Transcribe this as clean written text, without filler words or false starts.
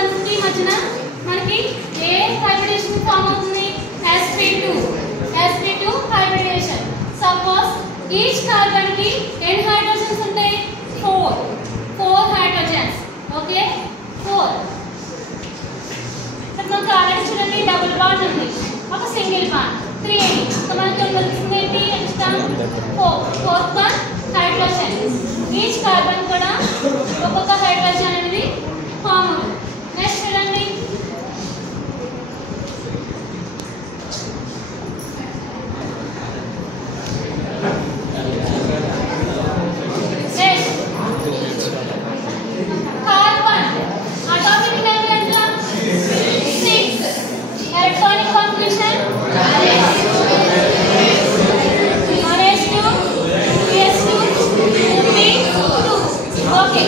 carbons కి మధ్యన మనకి ఏ హైబ్రిడేషన్ ఫామ్ అవుతుంది sp2 hybridisation suppose each carbon కి ఎన్ని హైడ్రోజన్స్ ఉంటాయి 4 హైడ్రోజన్స్ ఓకే 4 మనకు ఆల్రెడీ చూడండి డబుల్ బాండ్ ఉంది ఒక సింగిల్ బాండ్ 3 సో మనకి వస్తుంది ఏంటి ఎక్స్ట్రా 4 హైడ్రోజన్ ఈచ్ కార్బన్ కూడా ఒక్కొక్క హైడ్రోజన్ అనేది ఫామ్ అవుతుంది నెక్స్ట్ చూడండి కార్బన్ అటామిక్ నెంబర్ ఎంత 6 electronic configuration NH2 PS2 2P2 okay